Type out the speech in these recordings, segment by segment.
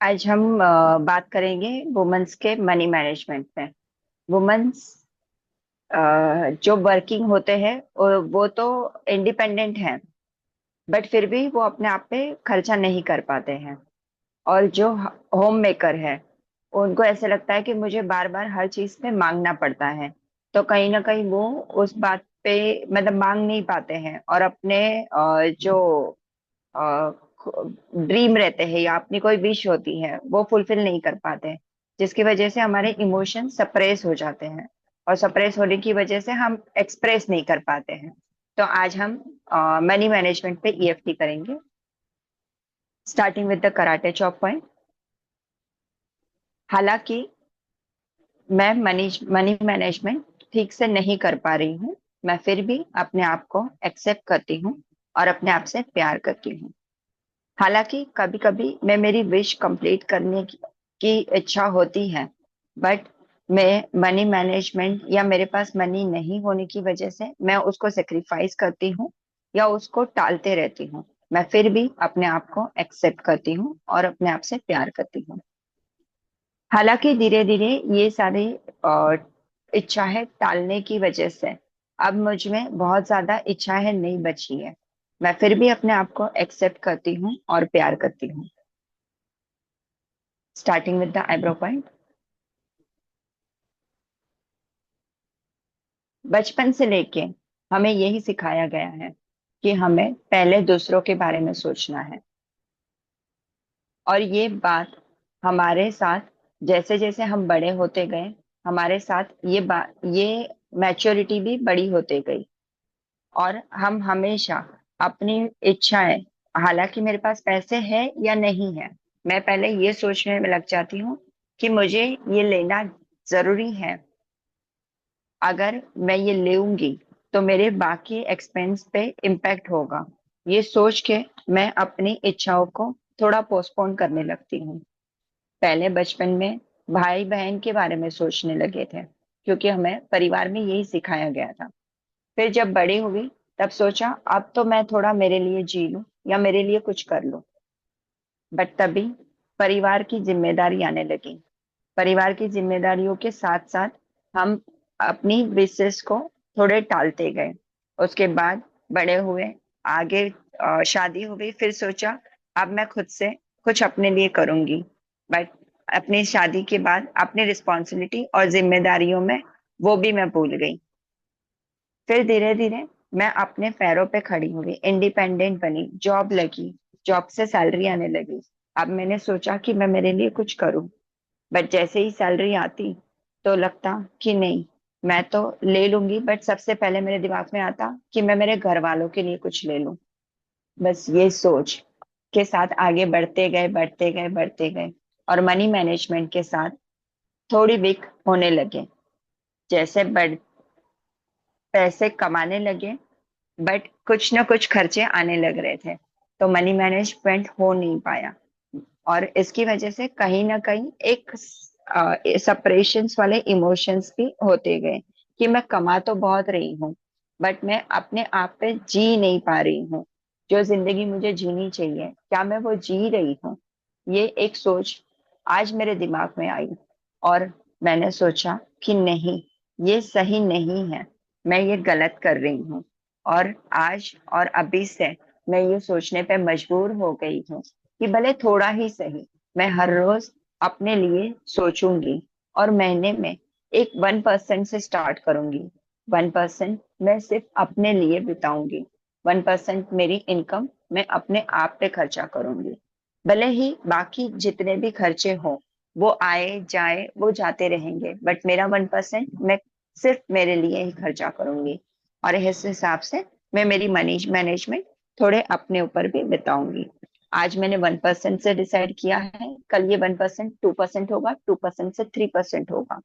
आज हम बात करेंगे वुमेन्स के मनी मैनेजमेंट में। वुमेन्स जो वर्किंग होते हैं वो तो इंडिपेंडेंट हैं, बट फिर भी वो अपने आप पे खर्चा नहीं कर पाते हैं। और जो होम मेकर है, उनको ऐसे लगता है कि मुझे बार बार हर चीज पे मांगना पड़ता है। तो कहीं ना कहीं वो उस बात पे मतलब मांग नहीं पाते हैं, और अपने जो ड्रीम रहते हैं या अपनी कोई विश होती है वो फुलफिल नहीं कर पाते, जिसकी वजह से हमारे इमोशन सप्रेस हो जाते हैं। और सप्रेस होने की वजह से हम एक्सप्रेस नहीं कर पाते हैं। तो आज हम मनी मैनेजमेंट पे ईएफटी करेंगे, starting with the karate chop point. हालांकि मैं मनी मनी मैनेजमेंट ठीक से नहीं कर पा रही हूँ, मैं फिर भी अपने आप को एक्सेप्ट करती हूँ और अपने आप से प्यार करती हूँ। हालांकि कभी कभी मैं मेरी विश कंप्लीट करने की इच्छा होती है, बट मैं मनी मैनेजमेंट या मेरे पास मनी नहीं होने की वजह से मैं उसको सेक्रीफाइस करती हूँ या उसको टालते रहती हूँ। मैं फिर भी अपने आप को एक्सेप्ट करती हूँ और अपने आप से प्यार करती हूँ। हालांकि धीरे धीरे ये सारी अ, इच्छाएं टालने की वजह से अब मुझ में बहुत ज्यादा इच्छाएं नहीं बची है। मैं फिर भी अपने आप को एक्सेप्ट करती हूँ और प्यार करती हूँ। Starting with the eyebrow point. बचपन से लेके हमें यही सिखाया गया है कि हमें पहले दूसरों के बारे में सोचना है। और ये बात हमारे साथ जैसे जैसे हम बड़े होते गए, हमारे साथ ये मैच्योरिटी भी बड़ी होते गई। और हम हमेशा अपनी इच्छाएं, हालांकि मेरे पास पैसे हैं या नहीं है, मैं पहले ये सोचने में लग जाती हूँ कि मुझे ये लेना जरूरी है। अगर मैं ये लूंगी तो मेरे बाकी एक्सपेंस पे इम्पैक्ट होगा। ये सोच के मैं अपनी इच्छाओं को थोड़ा पोस्टपोन करने लगती हूँ। पहले बचपन में भाई बहन के बारे में सोचने लगे थे, क्योंकि हमें परिवार में यही सिखाया गया था। फिर जब बड़ी हुई तब सोचा अब तो मैं थोड़ा मेरे लिए जी लूं या मेरे लिए कुछ कर लूं। बट तभी परिवार की जिम्मेदारी आने लगी। परिवार की जिम्मेदारियों के साथ साथ हम अपनी विशेष को थोड़े टालते गए। उसके बाद बड़े हुए, आगे शादी हो गई, फिर सोचा अब मैं खुद से कुछ अपने लिए करूंगी। बट अपनी शादी के बाद अपनी रिस्पॉन्सिबिलिटी और जिम्मेदारियों में वो भी मैं भूल गई। फिर धीरे धीरे मैं अपने पैरों पे खड़ी हुई, इंडिपेंडेंट बनी, जॉब लगी, जॉब से सैलरी आने लगी। अब मैंने सोचा कि मैं मेरे लिए कुछ करूं। बट जैसे ही सैलरी आती तो लगता कि नहीं, मैं तो ले लूंगी, बट सबसे पहले मेरे दिमाग में आता कि मैं मेरे घर वालों के लिए कुछ ले लूं। बस ये सोच के साथ आगे बढ़ते गए बढ़ते गए बढ़ते गए, और मनी मैनेजमेंट के साथ थोड़ी वीक होने लगे। जैसे बढ़ पैसे कमाने लगे, बट कुछ ना कुछ खर्चे आने लग रहे थे, तो मनी मैनेजमेंट हो नहीं पाया। और इसकी वजह से कहीं ना कहीं एक सेपरेशंस वाले इमोशंस भी होते गए कि मैं कमा तो बहुत रही हूँ, बट मैं अपने आप पे जी नहीं पा रही हूँ। जो जिंदगी मुझे जीनी चाहिए, क्या मैं वो जी रही हूँ? ये एक सोच आज मेरे दिमाग में आई, और मैंने सोचा कि नहीं, ये सही नहीं है, मैं ये गलत कर रही हूँ। और आज और अभी से मैं ये सोचने पे मजबूर हो गई हूँ कि भले थोड़ा ही सही, मैं हर रोज अपने लिए सोचूंगी। और महीने में एक 1% से स्टार्ट करूंगी। 1% मैं सिर्फ अपने लिए बिताऊंगी। 1% मेरी इनकम मैं अपने आप पे खर्चा करूंगी। भले ही बाकी जितने भी खर्चे हो वो आए जाए वो जाते रहेंगे, बट मेरा 1% मैं सिर्फ मेरे लिए ही खर्चा करूंगी। और इस हिसाब से मैं मेरी मनी मैनेजमेंट थोड़े अपने ऊपर भी बिताऊंगी। आज मैंने 1% से डिसाइड किया है, कल ये 1% 2% होगा, 2% से 3% होगा।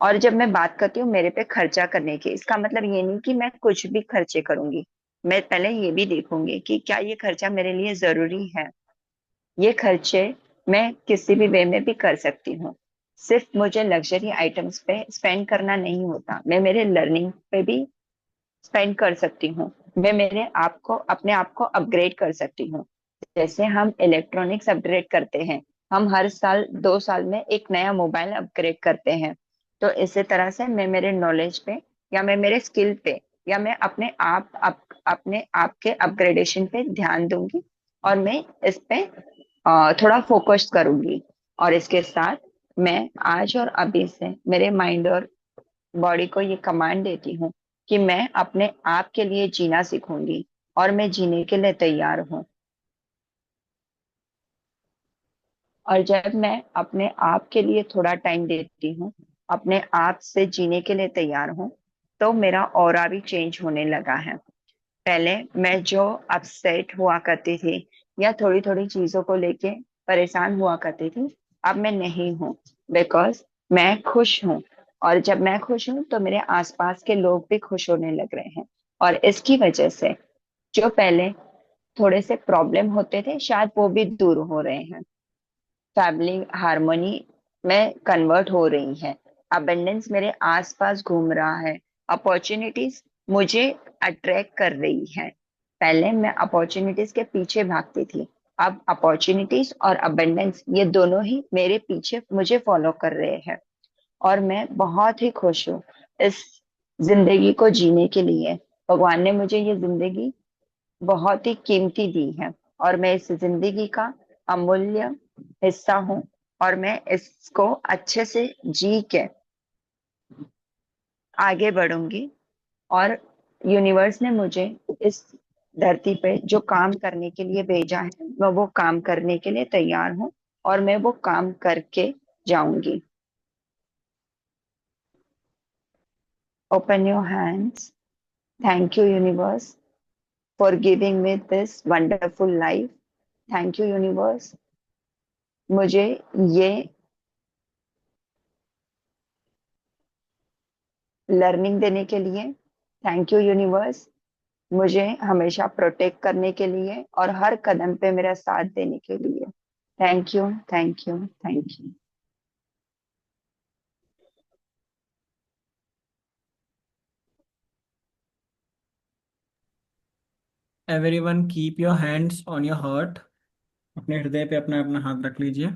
और जब मैं बात करती हूँ मेरे पे खर्चा करने की, इसका मतलब ये नहीं कि मैं कुछ भी खर्चे करूंगी। मैं पहले ये भी देखूंगी कि क्या ये खर्चा मेरे लिए जरूरी है। ये खर्चे मैं किसी भी वे में भी कर सकती हूँ। सिर्फ मुझे लग्जरी आइटम्स पे स्पेंड करना नहीं होता, मैं मेरे लर्निंग पे भी स्पेंड कर सकती हूँ। मैं मेरे आप को अपने आप को अपग्रेड कर सकती हूँ। जैसे हम इलेक्ट्रॉनिक्स अपग्रेड करते हैं, हम हर साल 2 साल में एक नया मोबाइल अपग्रेड करते हैं। तो इसी तरह से मैं मेरे नॉलेज पे, या मैं मेरे स्किल पे, या मैं अपने आप के अपग्रेडेशन पे ध्यान दूंगी। और मैं इस पे थोड़ा फोकस करूंगी। और इसके साथ मैं आज और अभी से मेरे माइंड और बॉडी को ये कमांड देती हूँ कि मैं अपने आप के लिए जीना सीखूंगी, और मैं जीने के लिए तैयार हूँ। और जब मैं अपने आप के लिए थोड़ा टाइम देती हूँ, अपने आप से जीने के लिए तैयार हूँ, तो मेरा ऑरा भी चेंज होने लगा है। पहले मैं जो अपसेट हुआ करती थी, या थोड़ी थोड़ी चीजों को लेके परेशान हुआ करती थी, अब मैं नहीं हूँ। बिकॉज मैं खुश हूँ। और जब मैं खुश हूँ तो मेरे आसपास के लोग भी खुश होने लग रहे हैं। और इसकी वजह से जो पहले थोड़े से प्रॉब्लम होते थे, शायद वो भी दूर हो रहे हैं। फैमिली हार्मनी में कन्वर्ट हो रही है। अबंडेंस मेरे आसपास घूम रहा है। अपॉर्चुनिटीज मुझे अट्रैक्ट कर रही है। पहले मैं अपॉर्चुनिटीज के पीछे भागती थी, अब अपॉर्चुनिटीज और अबंडेंस ये दोनों ही मेरे पीछे मुझे फॉलो कर रहे हैं। और मैं बहुत ही खुश हूँ इस जिंदगी को जीने के लिए। भगवान ने मुझे ये जिंदगी बहुत ही कीमती दी है, और मैं इस जिंदगी का अमूल्य हिस्सा हूँ। और मैं इसको अच्छे से जी के आगे बढ़ूंगी। और यूनिवर्स ने मुझे इस धरती पे जो काम करने के लिए भेजा है, मैं वो काम करने के लिए तैयार हूँ। और मैं वो काम करके जाऊंगी। Open your hands. Thank you universe for giving me this wonderful life. Thank you universe मुझे ये लर्निंग देने के लिए। थैंक यू यूनिवर्स मुझे हमेशा प्रोटेक्ट करने के लिए, और हर कदम पे मेरा साथ देने के लिए। Thank you, thank you, thank you. Everyone keep your hands on your heart. अपने हृदय पे अपना अपना हाथ रख लीजिए।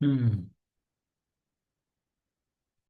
हम्म